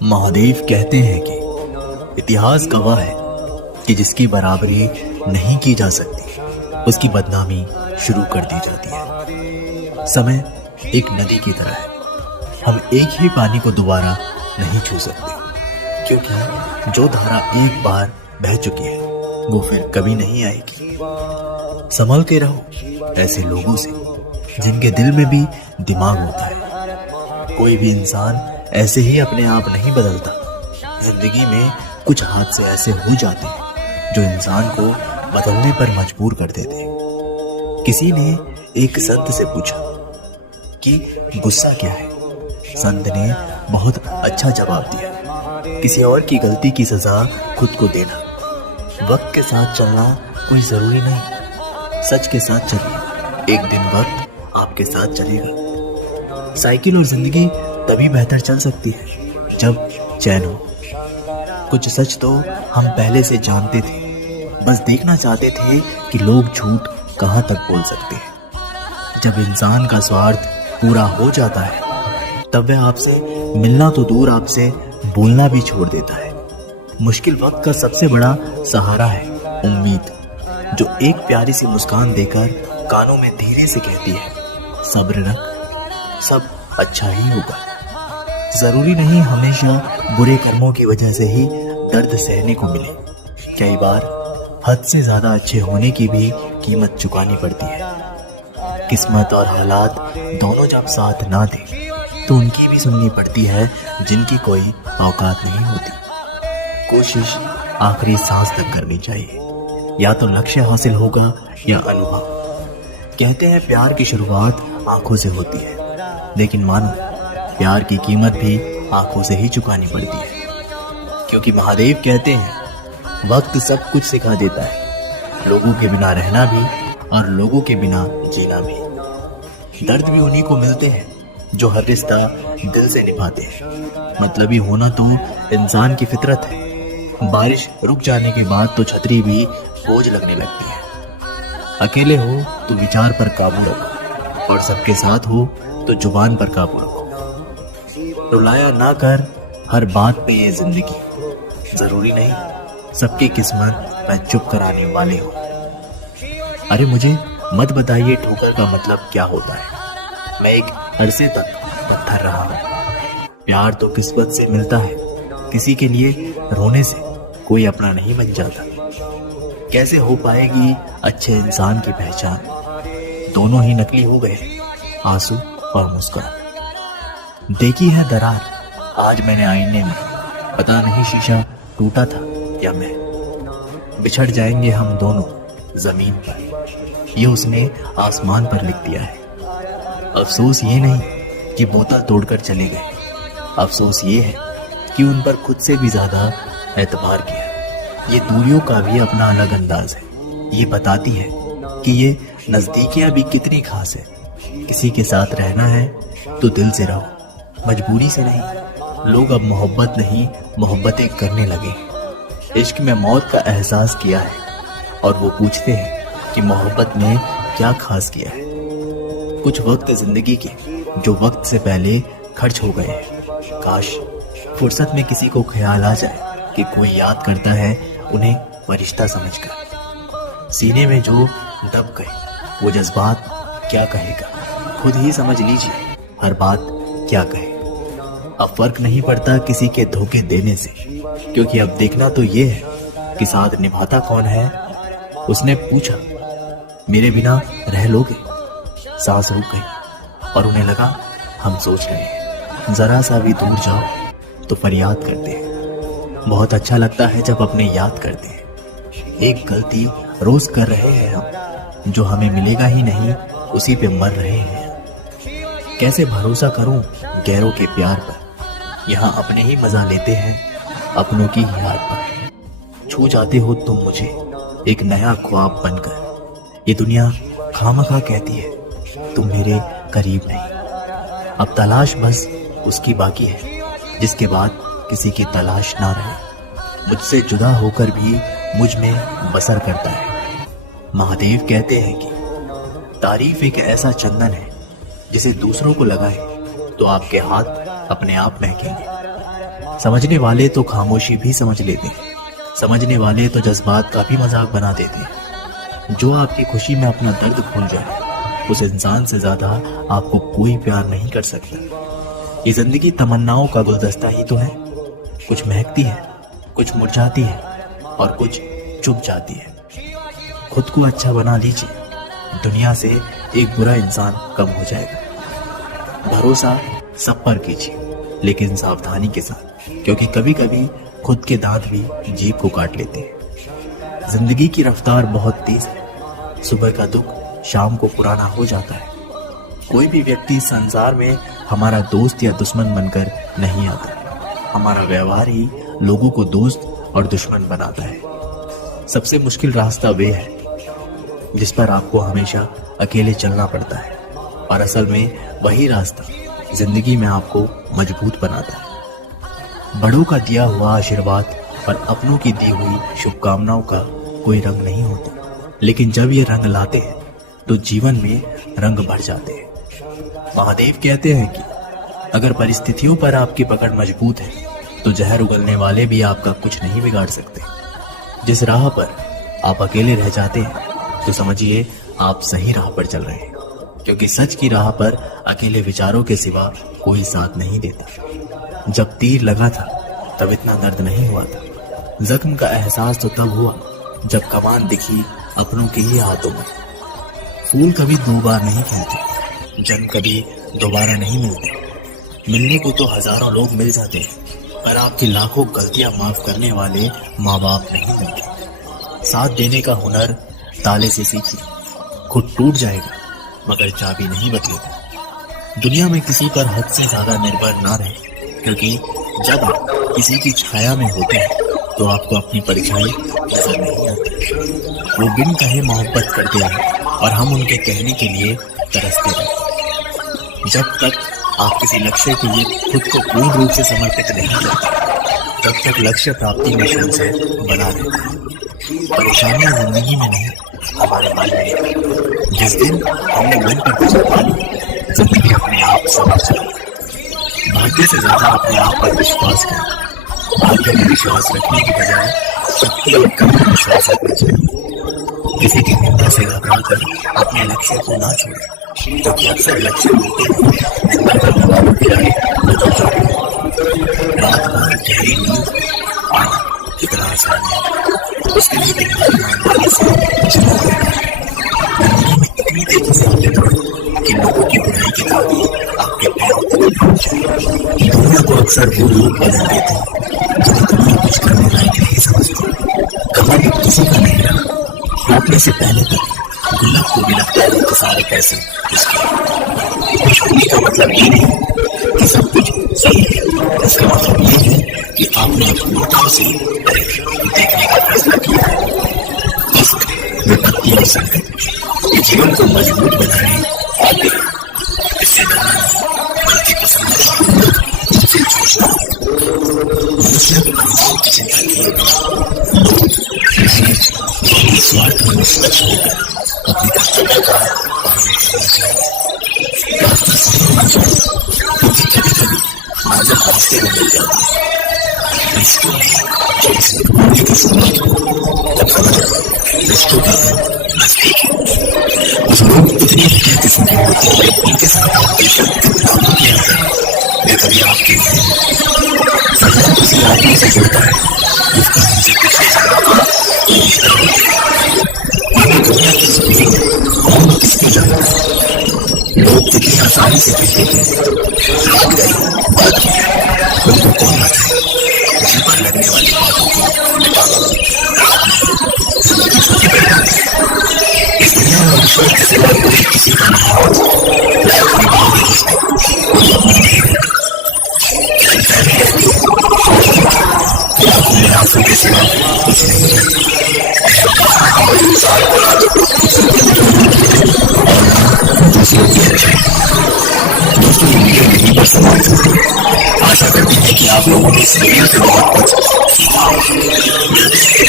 महादेव कहते हैं कि इतिहास गवाह है कि जिसकी बराबरी नहीं की जा सकती उसकी बदनामी शुरू कर दी जाती है। समय एक नदी की तरह है, हम एक ही पानी को दोबारा नहीं छू सकते, क्योंकि जो धारा एक बार बह चुकी है वो फिर कभी नहीं आएगी। संभल के रहो ऐसे लोगों से जिनके दिल में भी दिमाग होता है। कोई भी इंसान ऐसे ही अपने आप नहीं बदलता। जिंदगी में कुछ हादसे ऐसे हो जाते हैं जो इंसान को बदलने पर मजबूर कर देते हैं। किसी ने एक संत से पूछा कि गुस्सा क्या है। संत ने बहुत अच्छा जवाब दिया, किसी और की गलती की सजा खुद को देना। वक्त के साथ चलना कोई जरूरी नहीं, सच के साथ चलिए, एक दिन वक्त आपके साथ चलेगा। साइकिल और जिंदगी तभी बेहतर चल सकती है जब चैन हो। कुछ सच तो हम पहले से जानते थे, बस देखना चाहते थे कि लोग झूठ कहां तक बोल सकते हैं। जब इंसान का स्वार्थ पूरा हो जाता है तब वह आपसे मिलना तो दूर, आपसे बोलना भी छोड़ देता है। मुश्किल वक्त का सबसे बड़ा सहारा है उम्मीद, जो एक प्यारी सी मुस्कान देकर कानों में धीरे से कहती है, सब्र रख, सब अच्छा ही होगा। जरूरी नहीं हमेशा बुरे कर्मों की वजह से ही दर्द सहने को मिले। कई बार हद से ज्यादा अच्छे होने की भी कीमत चुकानी पड़ती है। किस्मत और हालात दोनों जब साथ ना दे तो उनकी भी सुननी पड़ती है जिनकी कोई औकात नहीं होती। कोशिश आखिरी सांस तक करनी चाहिए, या तो लक्ष्य हासिल होगा या अनुभव। कहते हैं प्यार की शुरुआत आंखों से होती है, लेकिन मानो प्यार की कीमत भी आंखों से ही चुकानी पड़ती है। क्योंकि महादेव कहते हैं वक्त सब कुछ सिखा देता है, लोगों के बिना रहना भी और लोगों के बिना जीना भी। दर्द भी उन्हीं को मिलते हैं जो हर रिश्ता दिल से निभाते हैं। मतलबी होना तो इंसान की फितरत है। बारिश रुक जाने के बाद तो छतरी भी बोझ लगने लगती है। अकेले हो तो विचार पर काबू रखो, और सबके साथ हो तो जुबान पर काबू रखो। रुलाया ना कर हर बात पे ये जिंदगी, जरूरी नहीं सबकी किस्मत में चुप कराने वाले हो। अरे मुझे मत बताइए ठोकर का मतलब क्या होता है। मैं एक अरसे तक पत्थर रहा हूं। प्यार तो किस्मत से मिलता है, किसी के लिए रोने से कोई अपना नहीं बन जाता। कैसे हो पाएगी अच्छे इंसान की पहचान? दोनों ही नकली हो गए, आंसू और मुस्कान। देखी है दरार आज मैंने आईने में, पता नहीं शीशा टूटा था या मैं। बिछड़ जाएंगे हम दोनों जमीन पर, ये उसने आसमान पर लिख दिया है। अफसोस ये नहीं कि बोतल तोड़कर चले गए, अफसोस ये है कि उन पर खुद से भी ज्यादा एतबार किया। ये दूरियों का भी अपना अलग अंदाज है, ये बताती है कि ये नजदीकियां भी कितनी खास है। किसी के साथ रहना है तो दिल से रहो, मजबूरी से नहीं। लोग अब मोहब्बत नहीं मोहब्बतें करने लगे। इश्क में मौत का एहसास किया है और वो पूछते हैं कि मोहब्बत में क्या खास किया है। कुछ वक्त जिंदगी के जो वक्त से पहले खर्च हो गए हैं। काश फुर्सत में किसी को ख्याल आ जाए कि कोई याद करता है उन्हें फरिश्ता समझकर। सीने में जो दब गए वो जज्बात क्या कहेगा, खुद ही समझ लीजिए हर बात क्या कहे। अब फर्क नहीं पड़ता किसी के धोखे देने से, क्योंकि अब देखना तो ये है कि साथ निभाता कौन है। उसने पूछा, मेरे बिना रह लोगे? सांस रुक गई और उन्हें लगा हम सोच रहे हैं। जरा सा भी दूर जाओ तो फरियाद करते हैं। बहुत अच्छा लगता है जब अपने याद करते हैं। एक गलती रोज कर रहे हैं हम, जो हमें मिलेगा ही नहीं उसी पे मर रहे हैं। कैसे भरोसा करूं गैरों के प्यार पर, यहाँ अपने ही मजा लेते हैं अपनों की याद पर। छू जाते हो तुम मुझे एक नया ख्वाब बनकर। ये दुनिया खामखा कहती है तुम मेरे करीब नहीं। अब तलाश बस उसकी बाकी है जिसके बाद किसी की तलाश ना रहे। मुझसे जुदा होकर भी मुझ में बसर करता है। महादेव कहते हैं कि तारीफ एक ऐसा चंदन है जिसे दूसरों को लगाए तो आपके हाथ अपने आप महकेंगे। समझने वाले तो खामोशी भी समझ लेते हैं, समझने वाले तो जज्बात का भी मजाक बना देते हैं। जो आपकी खुशी में अपना दर्द भूल जाए, उस इंसान से ज्यादा आपको कोई प्यार नहीं कर सकता। ये जिंदगी तमन्नाओं का गुलदस्ता ही तो है, कुछ महकती है, कुछ मुरझाती है और कुछ चुप जाती है। खुद को अच्छा बना लीजिए, दुनिया से एक बुरा इंसान कम हो जाएगा। भरोसा सब पर कीजिए, लेकिन सावधानी के साथ, क्योंकि कभी कभी खुद के दांत भी जीभ को काट लेते हैं। जिंदगी की रफ्तार बहुत तेज है, सुबह का दुख शाम को पुराना हो जाता है। कोई भी व्यक्ति संसार में हमारा दोस्त या दुश्मन बनकर नहीं आता, हमारा व्यवहार ही लोगों को दोस्त और दुश्मन बनाता है। सबसे मुश्किल रास्ता वे है जिस पर आपको हमेशा अकेले चलना पड़ता है, और असल में वही रास्ता जिंदगी में आपको मजबूत बनाता है। बड़ों का दिया हुआ आशीर्वाद और अपनों की दी हुई शुभकामनाओं का कोई रंग नहीं होता, लेकिन जब ये रंग लाते हैं तो जीवन में रंग भर जाते हैं। महादेव कहते हैं कि अगर परिस्थितियों पर आपकी पकड़ मजबूत है तो जहर उगलने वाले भी आपका कुछ नहीं बिगाड़ सकते। जिस राह पर आप अकेले रह जाते हैं तो समझिए आप सही राह पर चल रहे हैं, क्योंकि सच की राह पर अकेले विचारों के सिवा कोई साथ नहीं देता। जब तीर लगा था तब इतना दर्द नहीं हुआ था। जख्म का एहसास तो तब हुआ जब कमान दिखी अपनों के ही हाथों में। फूल कभी दो बार नहीं खिलते, जन्म कभी दोबारा नहीं मिलते। मिलने को तो हजारों लोग मिल जाते हैं, पर आपकी लाखों गलतियां माफ करने वाले माँ बाप नहीं मिलते। साथ देने का हुनर ताले से सीखिए, खुद टूट जाएगा मगर चाबी नहीं बदलेगा। दुनिया में किसी पर हद से ज्यादा निर्भर ना रहे, क्योंकि जब आप किसी की छाया में होते हैं तो आपको अपनी परछाई नजर नहीं आती। वो बिन कहे मोहब्बत करते हैं और हम उनके कहने के लिए तरसते रहते। जब तक आप किसी लक्ष्य के लिए खुद को पूर्ण रूप से समर्पित नहीं करते, तब तक लक्ष्य प्राप्ति में संशय बना रहता है। परेशानियां जिंदगी में नहीं, हमारे मन में। जिस दिन हमने मन पर कुछ पा ली, जिंदगी अपने आप समझ जाए। भाग्य से ज्यादा अपने आप पर विश्वास करें। भाग्य में विश्वास रखने की बजाय शक्ति और कम विश्वास रखना चाहिए। किसी की निंदा से घबरा कर अपने लक्ष्य को ना छोड़ें, क्योंकि अक्सर लक्ष्य होते हैं निंदा करने वालों की राय बदल जाती है। रात भर गहरी नींद आना कितना आसान है, उसके लिए भी ईमानदारी से जिंदा रहना है। जिंदगी में इतनी तेजी से आगे बढ़ो कि लोगों की बुराई की दादी आपके पैरों तक पहुंच जाए। दुनिया को अक्सर वो लोग बदल देते हैं जिन्हें दुनिया कुछ करने लायक नहीं समझती। कमाई किसी का नहीं रहा, लौटने से पहले तक गुल्लक को भी लगता है कि सारे पैसे उसके। कुछ होने का मतलब ये नहीं कि सब कुछ सही है, इसका मतलब ये है कि आपने अपनी आंखों से देखने का फैसला किया है। कष्ट, विपत्ति और संकट ये जीवन को मजबूत बनाने आते हैं। इससे गलती पसंद नहीं, फिर सोचना मनुष्य को कमजोर की चिंता की स्वार्थ में निष्पक्ष होकर अपने कर्तव्य का पालन करना चाहिए। रास्ता सही होना चाहिए, क्योंकि कभी कभी मंजिल रास्ते में मिल जाती है। रिश्तों में जब इसमें खोने की शुरुआत हो तब समझ रिश्तों का नजदीक है। उस लोग इतनी हकीकत किस्म के होते हैं, उनके साथ आप बेशक कितना भी किया जाए, वे कभी आपके सजा किसी आदमी से जुड़ता है जिसका हमसे पिछले जन्म का कोई रिश्ता नहीं है। दुनिया की जिंदगी में कौन किसको जानता है? लोग कितनी आसानी से कहते हैं रात गई बात की है, उनको कौन बताए? जी पर लगने वाली बातों को निकालो, जिंदगी छोटी पड़ जाती है। इस दुनिया में ईश्वर के सिवा कोई किसी का नहीं होता। अपनी बात के रिश्ते कोई अपनी नहीं होता। फैली रहती है लाखों में आंसू के सिवा कुछ नहीं है। दोस्तों वीडियो यहीं पर समाप्त होती है। आशा करते हैं कि आप लोगों ने इस वीडियो से बहुत कुछ सीखा होगा।